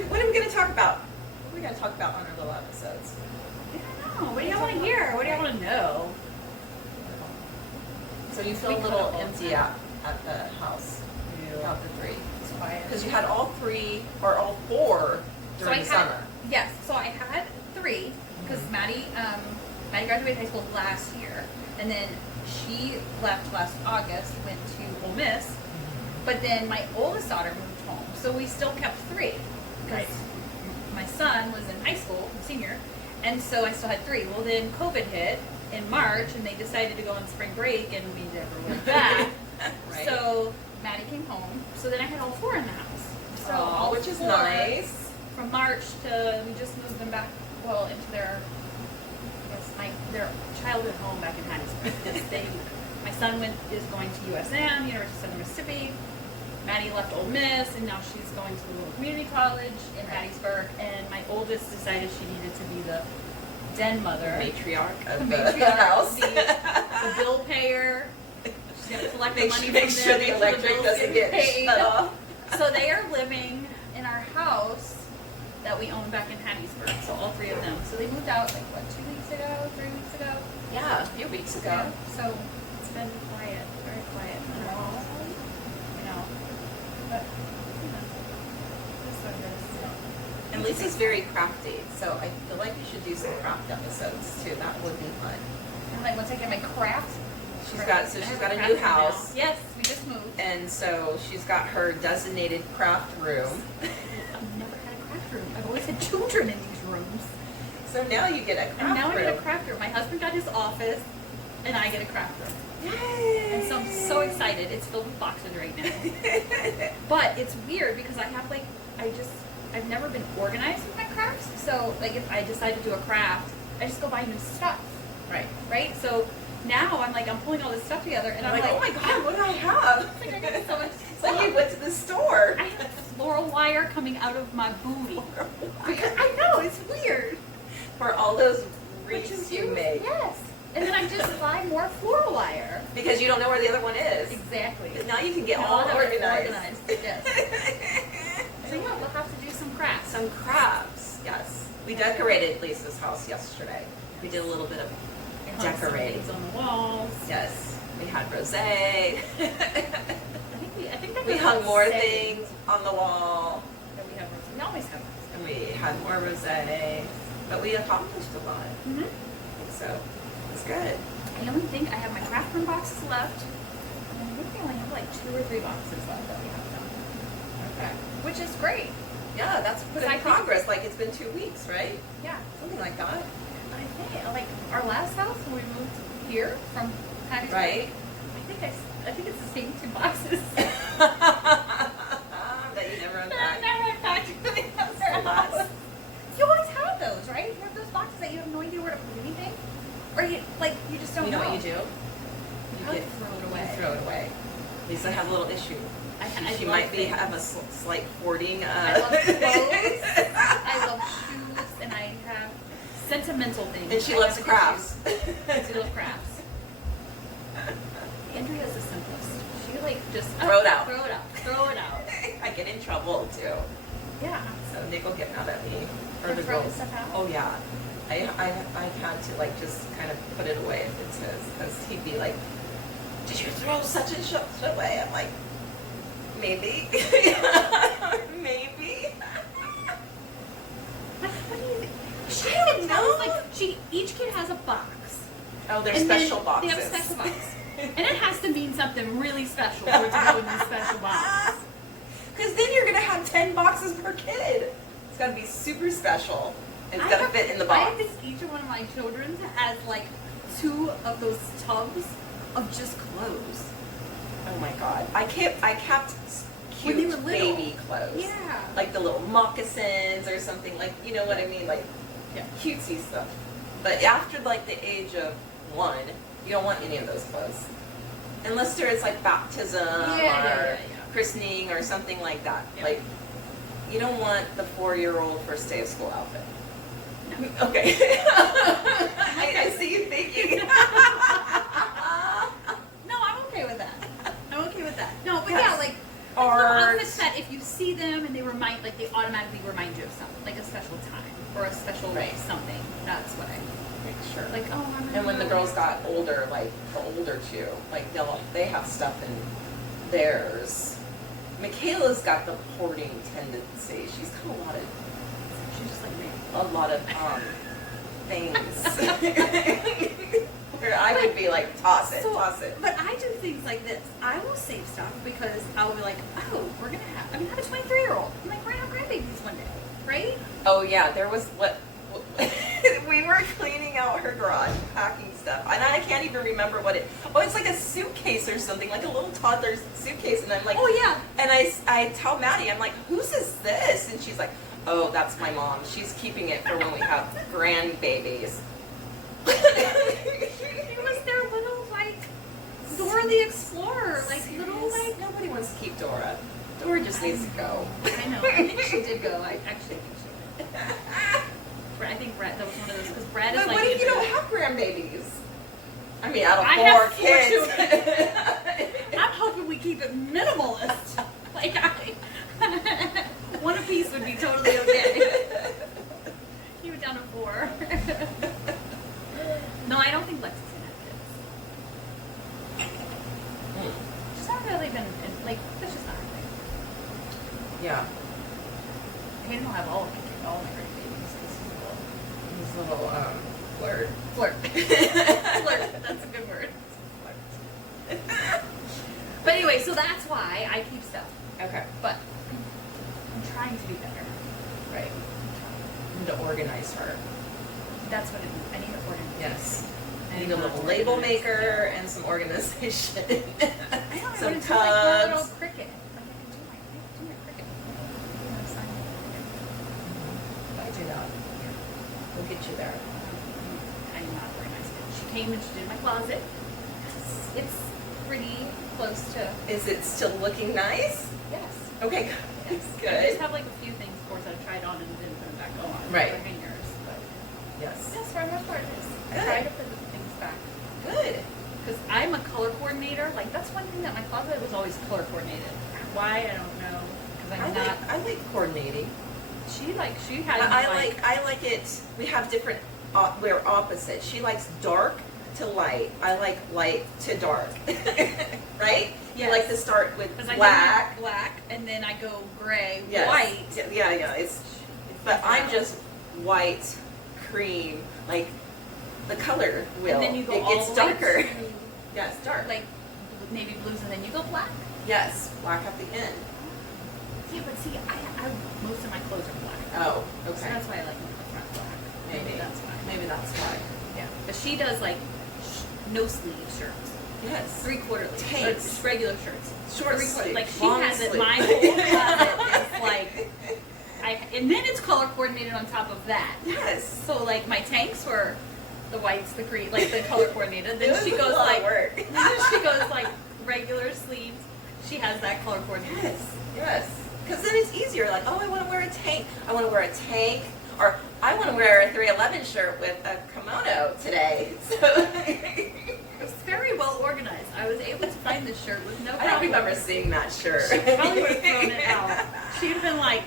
what are we going to talk about? What are we going to talk about on our little episodes? I don't know. What do y'all want to hear? What do y'all want to know? So you feel a little empty at the house without the three. It's quiet. Because you had all three, or all four during the summer. Yes. So I had three, because Maddie graduated high school last year. And then she left last August, went to Ole Miss. But then my oldest daughter moved home. So we still kept three. Right. My son was in high school, senior. And so I still had three. Well, then COVID hit in March, and they decided to go on spring break, and we never went back. Right. So Maddie came home. So then I had all four in the house. So all which is four, nice. From March to, we just moved them back, well, into their, their childhood home back in Hattiesburg. My son is going to USM, University of Southern Mississippi. Maddie left Ole Miss, and now she's going to the little community college in Hattiesburg. And my oldest decided she needed to be the den mother, matriarch of the house, the bill payer. She's going to collect the money make from sure them, the electric doesn't get paid. shut off. So they are living in our house that we own back in Hattiesburg. So all three of them. So they moved out like what, 2 weeks ago, 3 weeks ago? Yeah, a few weeks ago. Yeah. So it's been quiet, very quiet. You know, but you know, that's what it is. So. And Lisa's very crafty, so I feel like you should do some craft episodes too. That would be fun. And like once I get my craft. She's got a new house. Yes, we just moved. And so she's got her designated craft room. I've never had a craft room. I've always had children in these rooms. So now you get a craft room. And now I get a craft room. My husband got his office, and I get a craft room. Yay! And so I'm so excited. It's filled with boxes right now. But it's weird because I have I've never been organized with my crafts. So like if I decide to do a craft, I just go buy new stuff. Right. Right? So now I'm pulling all this stuff together, and I'm like, oh my god, what do I have? It's like I got so much It's like you went to the store. I have floral wire coming out of my booty. Because I know, it's weird. For all those Which wreaths is you huge. made. Yes. And then I just buy more floral wire. Because you don't know where the other one is. Exactly. Now you can get Now all I'll have it organized. Yes. So yeah, we'll have to do some crafts. Some crafts, yes. We decorated Lisa's house yesterday. We did a little bit of decorating. Things on the walls. Yes. We had rosé. I think that We goes hung without more saying things on the wall. that we have rosé. We always have rosé. And we had more rosé. But we accomplished a lot. Mm-hmm. I think so. It's good. I only think I have my craft room boxes left. And I think we only have like 2 or 3 boxes left that we have done. Okay. Which is great. Yeah, that's good I think- progress. Like it's been 2 weeks, right? Yeah. Something like that. I think like our last house when we moved here from Hattiesburg. Right? I think it's the same 2 boxes. That you never I unpacked. never unpacked the other house. You always have those, right? You have those boxes that you have no idea where to put anything, or you just don't You know know. what you do? I would throw it away. You throw it away. Lisa has a little issue. She love might things. have a slight hoarding. I love clothes. I love shoes, and I have sentimental things. And she I loves have crafts. issues. She loves crafts. Andrea's the simplest. She just Throw it out. Throw it out. Throw it out. I get in trouble too. Yeah. So Nick will get mad at me. Or For the throwing girls. stuff out? Oh yeah. I've had to just kind of put it away if it's his, because he'd be like, "Did you throw such and such away?" I'm like, maybe, maybe. What do you think? She I even don't tells know. each kid has a box. Oh, they're And special then boxes. They have a special box. And it has to mean something really special for it to go in the special box. Because then you're gonna have 10 boxes per kid. It's gotta be super special. It's gotta fit in the I box. think each of one of my children has 2 of those tubs of just clothes. Oh my god. I kept When they cute were little. baby clothes. Yeah. Like the little moccasins or something, you know what I mean? Yeah. Cutesy stuff. But after the age of 1, you don't want any of those clothes. Unless there's baptism or christening or something like that. Yeah. You don't want the 4-year-old first day of school outfit. No. Okay. I see you thinking. No, I'm okay with that. I'm okay with that. No, but yeah, Or outfits that if you see them and they automatically remind you of something, like a special time or a special something. That's what I make sure. Like, oh, I'm gonna And when the girls got older, like the older two, like they have stuff in theirs. Michaela's got the hoarding tendency. She's got she's just like me. a lot of things. Where I would be like, toss it. But I do things like this. I will save stuff because I will be like, oh, I have a 23-year-old. I'm like, we're gonna have grandbabies one day, right? Oh yeah, there was we were cleaning out her garage, packing stuff, and I can't even remember what it's like a suitcase or something, like a little toddler's suitcase, and I'm like, oh yeah. And I tell Maddie, I'm like, whose is this? And she's like, oh, that's my mom. She's keeping it for when we have grandbabies. It was their little, like, Dora the Explorer. Like, little, like... Nobody wants to keep Dora. Dora just needs to go. I know. I think she did go. I actually think she did. I think Brett, that was one of those, because Brett is but like... what if you don't have grandbabies? I mean, out of I four have kids. I'm hoping we keep it minimalist. Like, one apiece would be totally okay. Keep it down to 4. No, I don't think Lexi's gonna have kids. She's not really been, like, that's just not her thing. Yeah. Hayden will have all my grandbabies because He's a little, flirt. Flirt. Flirt. That's a good word. Flirt. But anyway, so that's why I keep stuff. Okay. But I'm trying to be better. Right. And to organize her. That's what I need to organize. Yes. I need a little label maker and some organization. I don't some know. Like my little tubs. cricket. Like I can do my cricket. If I do that, we'll get you there. I'm not organized. She came and she did my closet. It's pretty close to. Is it still looking nice? Yes. Okay, Yes. good. I just have like a few things, of course, I've tried on and didn't put them back on. Right. For hangers, but Yes. that's where my part is. I Good. try to put the things back. Good. Because I'm a color coordinator. Like, that's one thing that my closet was always color coordinated. Why? I don't know. Because I'm not. I like coordinating. She had. I like it. We have different. We're opposite. She likes dark to light. I like light to dark. Right? You like to start with black. Black, and then I go gray, Yes. white. Yeah. But I'm just white, cream, like the color wheel. And then you go it all gets the way darker. to, Yes, dark. like navy blues, and then you go black. Yes, black at the end. Yeah, but see, I most of my clothes are black. Oh, So okay. that's why I like the front black. Maybe that's why. Maybe that's why. Yeah, but she does like no sleeve shirts, Yes. 3/4 Tanks. just regular shirts, Short 3/4. sleeve. Like she long has it. sleeve. My whole closet is like, and then it's color coordinated on top of that. Yes. So like my tanks were the whites, the green, like the color coordinated. Then she goes like work. then she goes like regular sleeves. She has that color coordinated. Yes. Because then it's easier. Like, oh, I want to wear a tank. I want to wear a tank, or I want to wear a 311 shirt with a kimono today. So It's very well organized. I was able to find this shirt with no problem. I don't remember seeing that shirt. She probably would have thrown it out. She would have been like,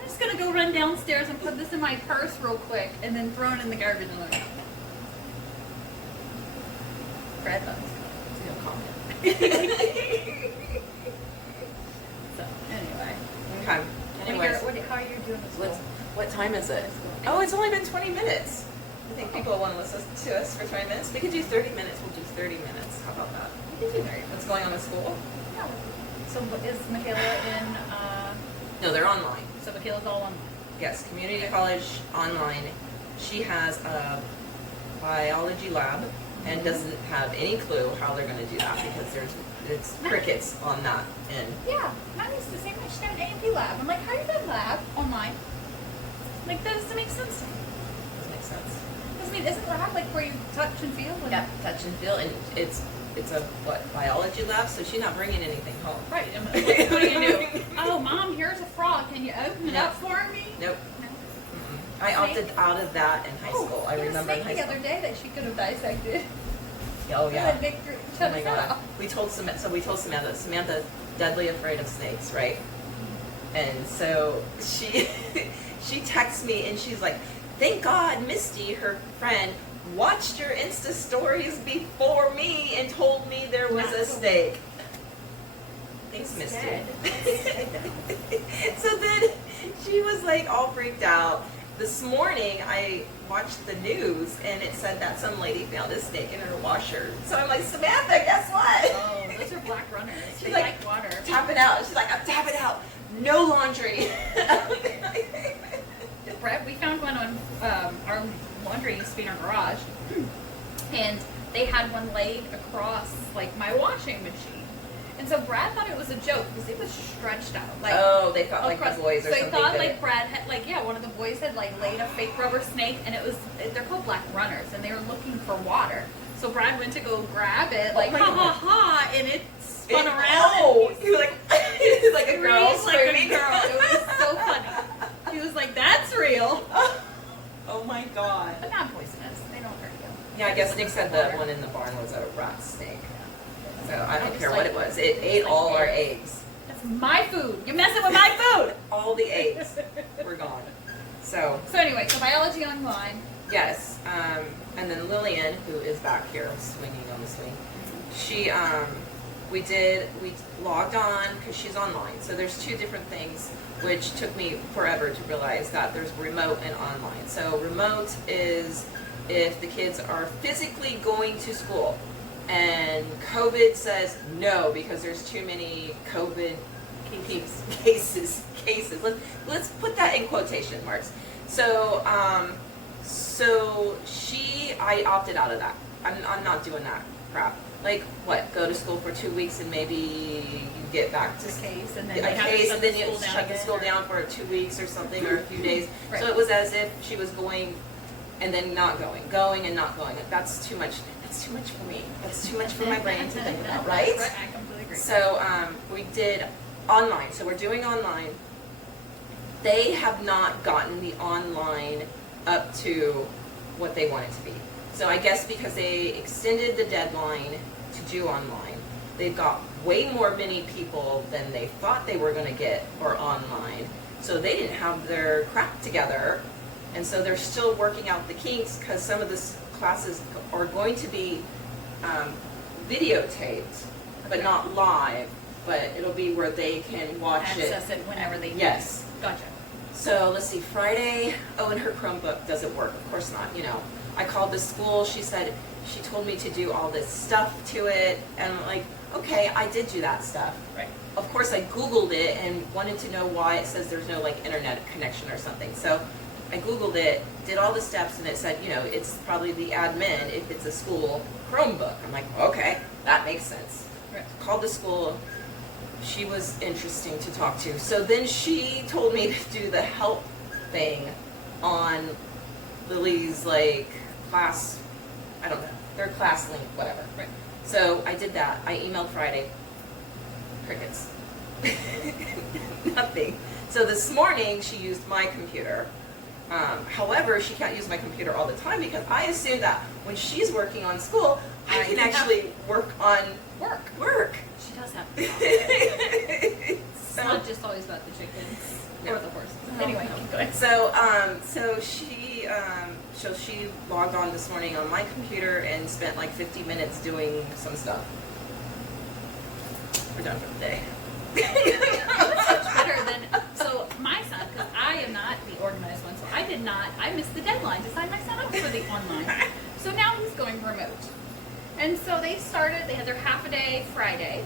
I'm just gonna go run downstairs and put this in my purse real quick, and then throw it in the garbage. And like, Brad loves it. He's gonna comment. So anyway. Okay. Anyways, How are you doing this? what time is it? Oh, it's only been 20 minutes. I think people want to listen to us for 20 minutes. We could do 30 minutes. We'll do 30 minutes. How about that? We can do very What's going on in school? No. So is Michaela in? No, they're online. So Michaela's all online. Yes, community college online. She has a biology lab and doesn't have any clue how they're going to do that because it's crickets on that end. Yeah, mine used to say she's got an A&P lab. I'm like, how do you have lab online? Like, that doesn't make sense to me. Doesn't make sense. I mean, isn't lab like where you touch and feel? And Yeah, touch and feel, and it's a biology lab, so she's not bringing anything home. Right. I'm like, what do you do? Oh, Mom, here's a frog. Can you open it up for me? Nope. No. I opted out of that in high school. I remember in high the school. other day that she could have dissected. Oh She yeah. had big Oh my god. We told Samantha, Samantha's deadly afraid of snakes, right? And so she she texts me and she's like, thank God Misty, her friend, watched your Insta stories before me and told me there was a snake. Thanks, Misty. So then she was like all freaked out. This morning I watched the news and it said that some lady found a snake in her washer. So I'm like, Samantha, guess what? Oh, those are black runners. She's They like, like water. tap it out. She's like, I'm tapping out. No laundry. Brett, we found one on our laundry used to be in our garage, and they had one laid across like my washing machine. And so Brad thought it was a joke because it was stretched out. Like, oh, they thought like across, the boys or so something. they thought did like it. Brad had like one of the boys had like laid a fake rubber snake, and they're called black runners, and they were looking for water. So Brad went to go grab it, like my ha God. ha ha, and it spun around. Oh, and he was like, he was like a girl screamed screaming. like a girl. It was so funny. He was like, "That's real." Oh my god. But not poisonous. They don't hurt you. Yeah, I guess Nick said the Water. one in the barn was a rat snake. So I don't just care like- what it was. It ate like all our eggs. eggs. That's my food. You're messing with my food. All the eggs were gone. So So anyway, so biology online. yes, and then Lillian, who is back here swinging on the swing, she we logged on because she's online. So there's two different things, which took me forever to realize that there's remote and online. So remote is if the kids are physically going to school, and COVID says no because there's too many COVID cases. Let's put that in quotation marks. So I opted out of that. I'm not doing that crap. Like what? Go to school for 2 weeks and maybe you get back to The case, and then a they have to case, shut and then the you school down shut the again, school or- down for 2 weeks or something, or a few days. Right. So it was as if she was going and then not going and not going. That's too much. That's too much for me. That's too much for my brain to think about, right? I completely agree. So we did online. So we're doing online. They have not gotten the online up to what they want it to be. So I guess because they extended the deadline to do online, they've got way more many people than they thought they were going to get for online. So they didn't have their crap together. And so they're still working out the kinks because some of the classes are going to be videotaped, but not live. But it'll be where they can watch it. Access it whenever they need. Yes. Gotcha. So let's see, Friday, and her Chromebook doesn't work. Of course not, I called the school. She said, she told me to do all this stuff to it. And I'm like, okay, I did do that stuff. Right. Of course, I Googled it and wanted to know why it says there's no internet connection or something. So I Googled it, did all the steps, and it said, it's probably the admin if it's a school Chromebook. I'm like, okay, that makes sense. Right. Called the school. She was interesting to talk to. So then she told me to do the help thing on Lily's class, I don't know, their class link, whatever. Right. So I did that. I emailed Friday. Crickets. Nothing. So this morning she used my computer. However, she can't use my computer all the time because I assume that when she's working on school, I can actually work on work. She does have to. It's So, not just always about the chickens No. or the horses. No, Anyway, no. keep going. so she logged on this morning on my computer and spent 50 minutes doing some stuff. We're done for the day. Much better than so my son, because I am not the organized one, so I missed the deadline to sign my son up for the online. So now he's going remote. And so they had their half a day Friday,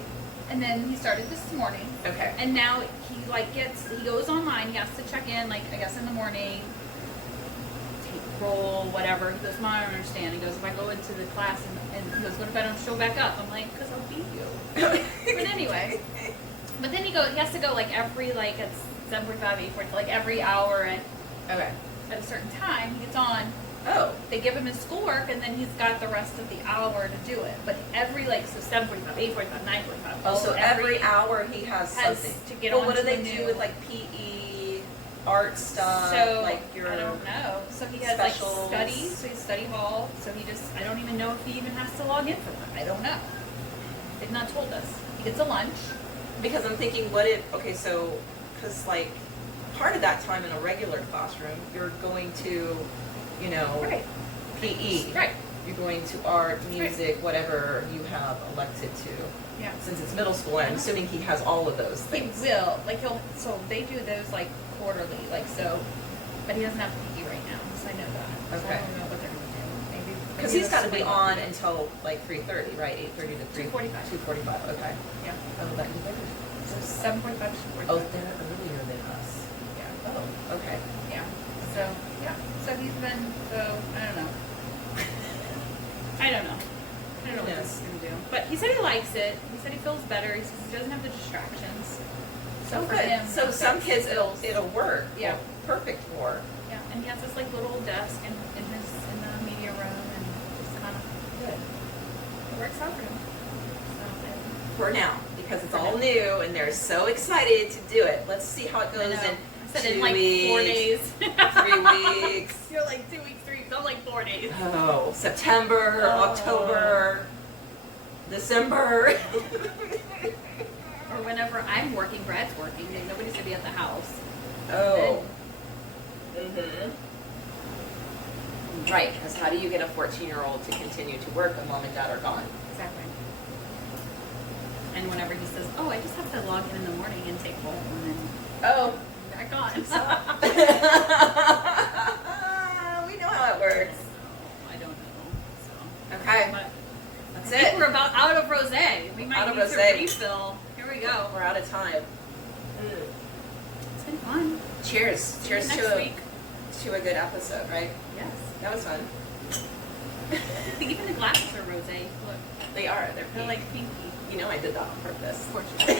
and then he started this morning. Okay. And now he goes online, he has to check in, I guess in the morning, take roll, whatever. He goes, Mom, I don't understand. He goes, if I go into the class and he goes, what if I don't show back up? I'm like, because I'll beat you. But anyway. But then he has to go every at 7:45, 8:40, every hour Okay. at a certain time he gets on. Oh. They give him his schoolwork and then he's got the rest of the hour to do it. But every so 7:45, 8:45, 9:45. Oh, so every hour he has something. to get Well, on what do to they the do new- with art stuff? So your I don't know. So he has specials? study, so he's study hall. So I don't even know if he even has to log in for that. I don't know. They've not told us. He gets a lunch. Because I'm thinking, what if, okay, so, because like, part of that time in a regular classroom, you're going to, you know, Right. PE. Right. You're going to art, music, whatever you have elected to. Yeah. Since it's middle school, I'm assuming he has all of those He things. will. Like so they do those like quarterly, like so, but he doesn't have PE right now, so I know that. So I Okay. don't know what they're gonna do. Maybe Because he's got to be on until like 3:30, right? 8:30 to 2:45. 2:45. Okay. Yeah. Oh, that you better. So 7:45 to 4:45. Oh, they're earlier than us. Yeah. Oh, okay. Yeah. So yeah. So he's been I don't know. I don't know. I don't know what this is gonna do. But he said he likes it. He said he feels better. He says he doesn't have the distractions. So Oh, for good. him, So that's some good. kids it'll work. Yeah. Well, perfect for. Yeah, and he has this like little desk in the media room, and just kind of Good. it works out for him. So, For now, because it's For all now. new and they're so excited to do it. Let's see how it I goes know. in I said 2 in like weeks, 4 days. 3 weeks. You're like 2 weeks, 3 weeks. I'm like 4 days. Oh, September, Oh. October, December. Or whenever I'm working, Brad's working, and nobody's gonna be at the house. Oh. Mm-hmm. Right, because how do you get a 14-year-old to continue to work when mom and dad are gone? Exactly. And whenever he says, "Oh, I just have to log in the morning and take hold," and then Oh. back on. We know how it works. I don't know. So. Okay, But that's I think it. we're about out of rosé. We might Out of need rosé. to refill. Here we go. We're out of time. It's been fun. Cheers. See you Cheers next week. to a good episode, right? Yes. That was fun. Even the glasses are rosé. Look, They are. They're they're pink. like pinky. You know I did that on purpose. Of course you do.